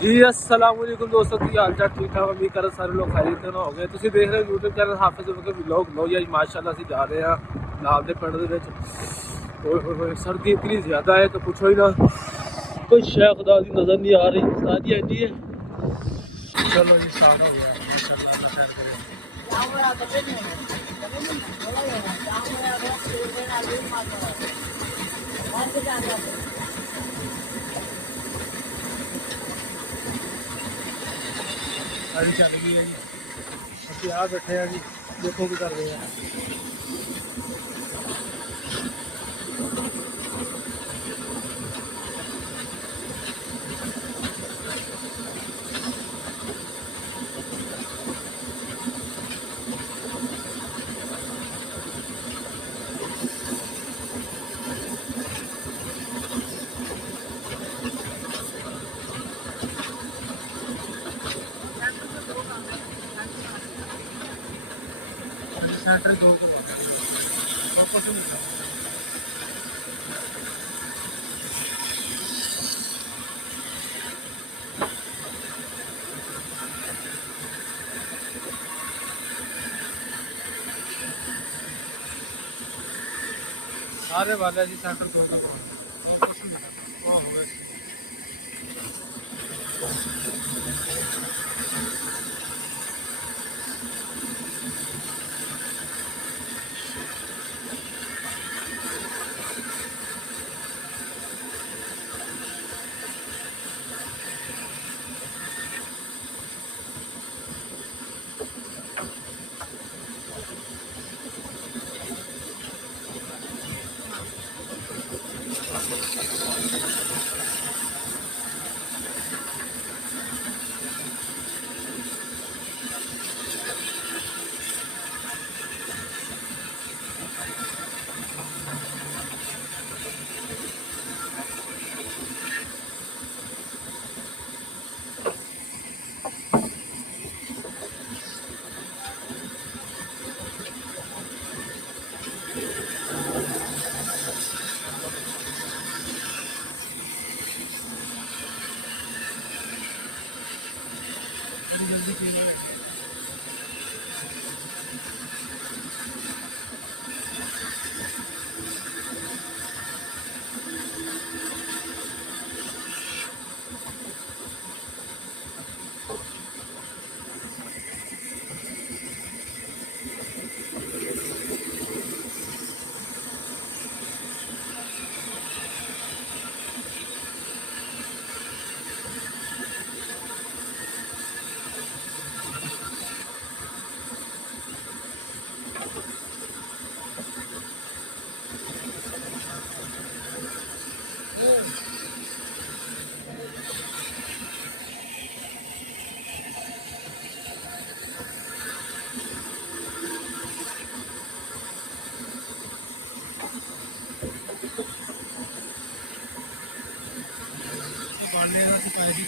जी अस्सलाम वालेकुम दोस्तों की हाल चाल ठीक ठाक उम्मीद कर सारे लोग खैरियत हो गए ਤੁਸੀਂ ਦੇਖ ਰਹੇ ਹੋ YouTube ਚੈਨਲ ਹਾਫਿਜ਼ ਵਕੇ ਵਲੌਗ ਲੋ ਜੀ ਮਾਸ਼ਾਅੱਲਾ ਅਸੀਂ ਜਾ ਰਹੇ ਹਾਂ ਨਾਲ ਦੇ ਪਿੰਡ ਦੇ ਵਿੱਚ ਓਏ ਹੋਏ ਹੋਏ ਸਰਦੀ ਇਤਨੀ ਜ਼ਿਆਦਾ ਹੈ ਕਿ ਪੁੱਛੋ ਹੀ ਨਾ ਕੋਈ ਸ਼ੈ ਖੁਦਾ ਦੀ ਨਜ਼ਰ ਨਹੀਂ ਆ ਰਹੀ ਸਾਦੀ ਐਂਦੀ ਹੈ ਚਲੋ ਜੀ ਸਟਾਰਟ ਹੋ ਗਿਆ ਮਾਸ਼ਾਅੱਲਾ ਅੱਲਾਹ ਖੈਰ ਕਰੇ गाड़ी चल गई है जी ਅਸੀਂ ਆ ਬੈਠੇ ਆ ਜੀ ਦੇਖੋ ਕੀ ਕਰ ਰਹੇ ਆ सेंटर दो सारे वाले जी सेंटर दो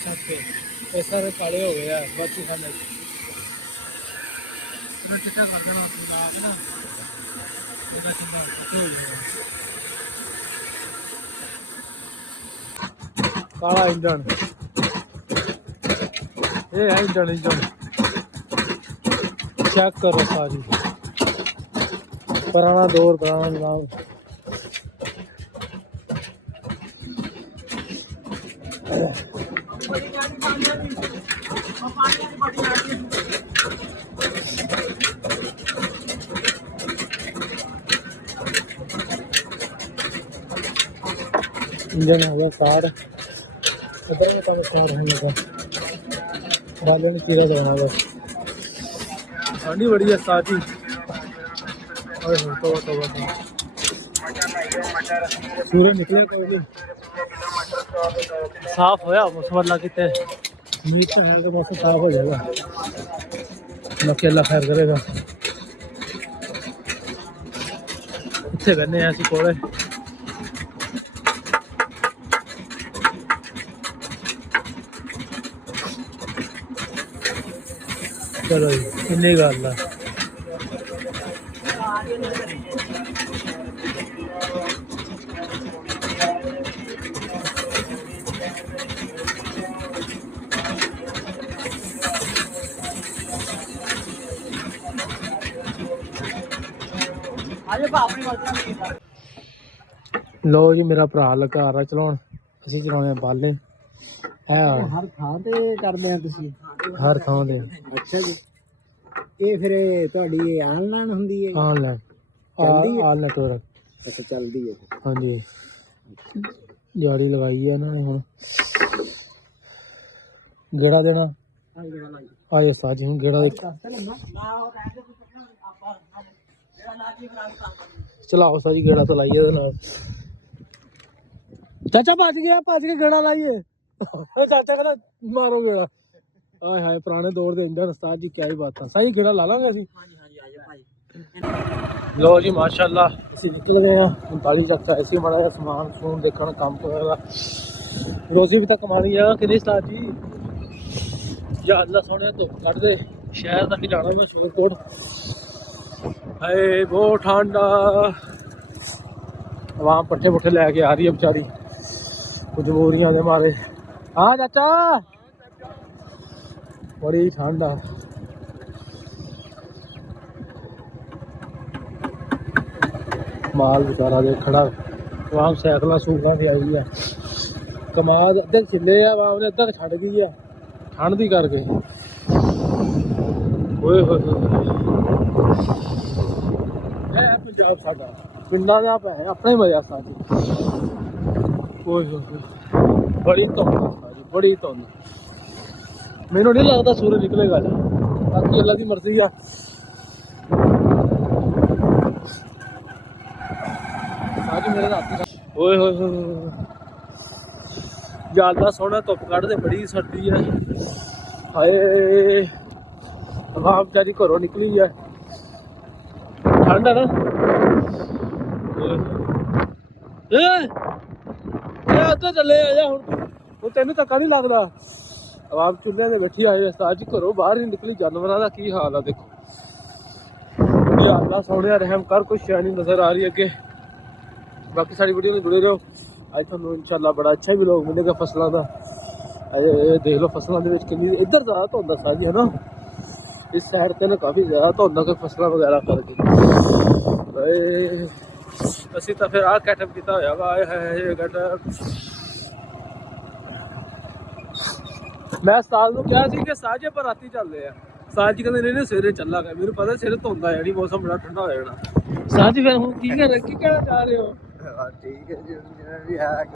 छत पे ऐसा काले हो गया बाकी खाने चिट्टा कर देना ना काला इंजन ये है इंजन चेक करो सारी पुराना दौर पुराना नाम इंजन हो गया कार उधर में कम कार है लगा डाले ने चीरा देना बस ठंडी बड़ी है साथी और तो सूरज निकले तो भी साफ होया मौसम अल्लाह कितने नीच तो हर का मौसम साफ हो जाएगा बाकी अल्लाह खैर करेगा इतने बहने ऐसी कोड़े चलो जी इन्नी गल है ਲੋ ਜੀ ਮੇਰਾ ਭਰਾ ਲੱਗਾ ਆ ਚਲਾਉਣ, ਅਸੀਂ ਚਲਾਉਣੇ ਆ ਬਾਲੇ। ਹਰ ਥਾਂ ਤੇ ਕਰਦੇ ਆ ਤੁਸੀਂ? ਹਰ ਥਾਂ ਤੇ। ਅੱਛਾ ਜੀ। ਇਹ ਫਿਰ ਤੁਹਾਡੀ ਆਨਲਾਈਨ ਹੁੰਦੀ ਹੈ? ਆਨਲਾਈਨ ਆਨਲਾਈਨ ਟੋਰ। ਅੱਛਾ ਚੱਲਦੀ ਹੈ। ਹਾਂਜੀ ਦਿਹਾੜੀ ਲਗਾਈ ਆ ਇਹਨਾਂ ਨੇ। ਹੁਣ ਗੇੜਾ ਦੇਣਾ ਆਏ ਉਸਤਾਦ ਜੀ, ਹੁਣ ਗੇੜਾ ਦੇ ਚਲਾਓ ਉਸਤਾਦ ਜੀ, ਗੇੜਾ ਤੋਂ ਲਾਈਏ ਇਹਦੇ ਨਾਲ। ਚਾਚਾ ਭੱਜ ਕੇ ਗੇੜਾ ਲਾਈਏ। ਚਾਚਾ ਕਹਿੰਦਾ ਮਾਰੋ ਗੇੜਾ। ਆਏ ਹਾਏ ਪੁਰਾਣੇ ਦੌਰ ਦੇ ਇੰਜਨ ਉਸਤਾਦ ਜੀ, ਕਿਆ ਹੀ ਬਾਤਾਂ। ਸਹੀ ਗੇੜਾ ਲਾ ਲਾਂਗੇ ਅਸੀਂ। ਲੋ ਜੀ ਮਾਸ਼ਾਅੱਲਾ ਅਸੀਂ ਨਿਕਲ ਗਏ ਆ 39 ਚੱਕ ਐਸੀ ਮਾੜਾ ਜਿਹਾ ਸਮਾਨ ਸਮੂਨ ਦੇਖਣ, ਕੰਮ ਵਗੈਰਾ, ਰੋਜ਼ੀ ਵੀ ਤਾਂ ਕਮਾਣੀ ਆ ਕਿ ਨਹੀਂ ਉਸਤਾਦ ਜੀ। ਯਾ ਅੱਲਾ ਸੋਹਣੇ ਧੁੱਪ ਕੱਢ ਦੇ, ਸ਼ਹਿਰ ਤੱਕ ਜਾਣਾ ਮੈਂ ਸ਼ੋਰਕੋਟ। ਹਾਏ ਬਹੁਤ ਠੰਡ ਆ, ਆਵਾਮ ਪੱਠੇ ਪੁੱਠੇ ਲੈ ਕੇ ਆ ਰਹੀ ਹੈ ਵਿਚਾਰੀ ਮਜਬੂਰੀਆਂ ਦੇ ਮਾਰੇ। ਹਾਂ ਚਾਚਾ ਬੜੀ ਠੰਡ ਆ। ਮਾਲ ਵਿਚਾਰਾ ਦੇ ਖੜਾ, ਆਵਾਮ ਸਾਈਕਲਾਂ ਸੂਕਲਾਂ ਤੇ ਆਈ ਆ। ਕਮਾਦ ਅੱਧੇ ਛਿੱਲੇ ਆ ਆਵਾਮ ਨੇ, ਅੱਧਾ ਛੱਡ ਗਈ ਆ ਠੰਡ ਦੀ ਕਰਕੇ। ਓਏ ਹੋਏ ਇਹ ਪੰਜਾਬ ਸਾਡਾ, ਪਿੰਡਾਂ ਦਾ ਭੈ ਆਪਣੇ ਮਜ਼ਾ ਸਾਡੀ। ਓਏ ਹੋਏ ਬੜੀ ਧੁੰਦ ਸਾਡੀ, ਬੜੀ ਧੁੰਦ। ਮੈਨੂੰ ਨਹੀਂ ਲੱਗਦਾ ਸੂਰਜ ਨਿਕਲੇਗਾ ਜੀ, ਬਾਕੀ ਅੱਲਾ ਦੀ ਮਰਜ਼ੀ ਆ। ਅੱਜ ਮੇਰੇ ਰਾਤੀ ਓਏ ਹੋਏ ਹੋਏ ਜਾਂਦਾ ਸੋਹਣਾ ਧੁੱਪ ਕੱਢਦੇ, ਬੜੀ ਸਰਦੀ ਹੈ। ਹਾਏ ਆਵਾਮ ਵਿਚਾਰੀ ਘਰੋਂ ਨਿਕਲੀ ਹੈ, ਠੰਡ ਹੈ ਨਾ। ਉੱਧਰ ਚੱਲੇ ਆ ਜਾ ਹੁਣ ਤੈਨੂੰ ਧੱਕਾ ਨਹੀਂ ਲੱਗਦਾ। ਆਵਾਮ ਚੁੱਲ੍ਹਿਆਂ ਦੇ ਬੈਠੀ ਆਏ ਉਸਤਾਦ ਜੀ, ਘਰੋਂ ਬਾਹਰ ਹੀ ਨਿਕਲੀ। ਜਾਨਵਰਾਂ ਦਾ ਕੀ ਹਾਲ ਆ ਦੇਖੋ। ਯਾ ਅੱਲਾ ਸੋਹਣਿਆ ਰਹਿਮ ਕਰ, ਕੋਈ ਸ਼ੈ ਨਹੀਂ ਨਜ਼ਰ ਆ ਰਹੀ ਅੱਗੇ। ਬਾਕੀ ਸਾਡੀ ਵੀਡੀਓ ਨੂੰ ਜੁੜੇ ਰਹੋ। ਅੱਜ ਤੁਹਾਨੂੰ ਇਨਸ਼ਾਅੱਲਾ ਬੜਾ ਅੱਛਾ ਵੀ ਲੋਕ ਮਿਲੇਗਾ ਫਸਲਾਂ ਦਾ। ਦੇਖ ਲਓ ਫਸਲਾਂ ਦੇ ਵਿੱਚ ਕਿੰਨੀ ਇੱਧਰ ਜ਼ਿਆਦਾ ਧੁੰਦ ਆ ਸਾਜੀ ਹੈ ਨਾ, ਇਸ ਸਾਈਡ ਤੇ ਨਾ ਕਾਫੀ ਜ਼ਿਆਦਾ ਧੁੰਦ ਆ, ਕੋਈ ਫਸਲਾਂ ਵਗੈਰਾ ਕਰਕੇ। ਅਸੀਂ ਤਾਂ ਫਿਰ ਆਹ ਕੈਟਅਪ ਕੀਤਾ ਹੋਇਆ ਵਾ। ਇਹ ਕੈਟਅਪ ਮੈਂ ਉਸਤਾਦ ਨੂੰ ਕਿਹਾ ਸੀ ਕਿ ਸਾਜੇ ਪਰ ਰਾਤੀ ਚੱਲਦੇ ਆ। ਉਸਤਾਦ ਜੀ ਕਹਿੰਦੇ ਨਹੀਂ ਸਵੇਰੇ ਚੱਲਾਂਗੇ। ਮੈਨੂੰ ਪਤਾ ਸਵੇਰੇ ਧੁੰਦ ਆ ਜਾਣੀ, ਮੌਸਮ ਬੜਾ ਠੰਡਾ ਹੋ ਜਾਣਾ। ਉਸਤਾਦ ਜੀ ਫਿਰ ਹੁਣ ਕੀ ਕਹਿਣਾ ਚਾਹ ਰਹੇ ਹੋ? ਠੀਕ ਹੈ ਜੀ, ਜਿਵੇਂ ਵੀ ਹੈ।